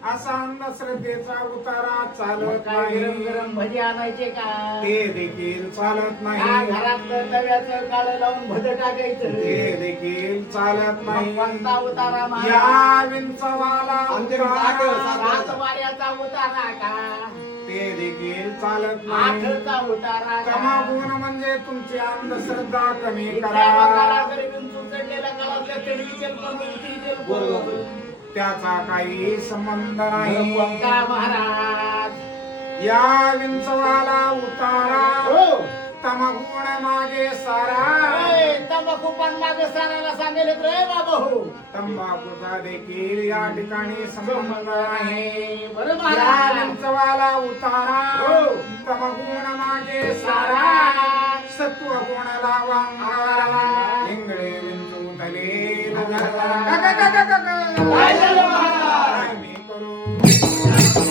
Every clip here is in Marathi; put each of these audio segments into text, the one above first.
असा अंधश्रद्धेचा उतारा चालत काय गरम नाही. गरम भजी आणायचे का ते देखील चालत का नाही. घरात तव्याचं काळं लावून भज टाकायचं ते देखील चालत नाही. कोणता उतारा महाराज? या विंचवाला अंतिम उतारा भाग सात वाऱ्याचा उतारा का ते देखील चालत नाही. आठचा उतारा का तमागुण म्हणजे तुमची अंधश्रद्धा कमी इथल्या लोकाला करा. जरी विंचू चढलेल्या काळातल्या तरी विचल पण विचल बरोबर. त्याचा काही संबंध नाही. कोणता महाराज? या विंचवाला उतारा हो तमगुण मागे सारा. ए, तंबाखू पण मागे सारायला सांगेल रे बाबा हो तंबाखूचा देखील या ठिकाणी संबंध आहे. बरं या महाराज विंचवाला उतारा हो. तमगुण मागे सारा. सत्व गुण लावा इंगळे विंचू तले काय झालं महाराज? मी करू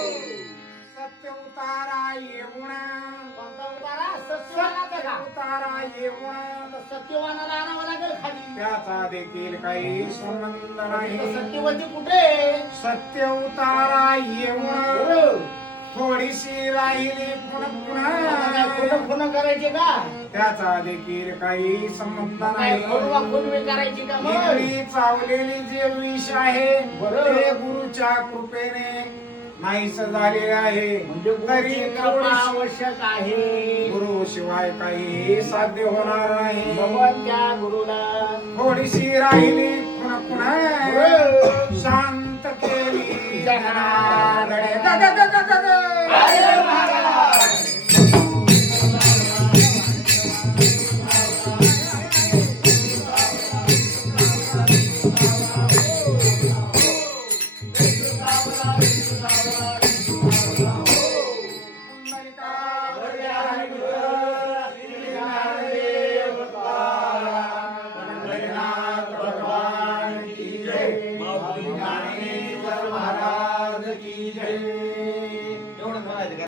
सत्य उतारा येऊन कोणता उतारा? सत्यवानाचा का? उतारा येऊन सत्यवानाला आणावं लागेल खाली त्याचा देखील काही संबंध तर नाही. सत्यवती कुठे सत्य उतारा येऊन थोडीशी राहिली पुन्हा खोटं खोटं करायचे का त्याचा देखील काही संबंध काय खोडवा नाही. खोडवी करायची का मग? इंगळी चावलेली जे विष आहे बरं. ते गुरुच्या कृपेने नाहीस झालेले आहे. म्हणजे तरी गुरुची कृपा आवश्यक आहे गुरु शिवाय काही साध्य होणार नाही. भगवान त्या गुरुला थोडीशी राहिली पुन्हा पुन्हा बरं. शांत केली जनार्दन. ग, ग, ग, ग, ग, ग. अरे महाराज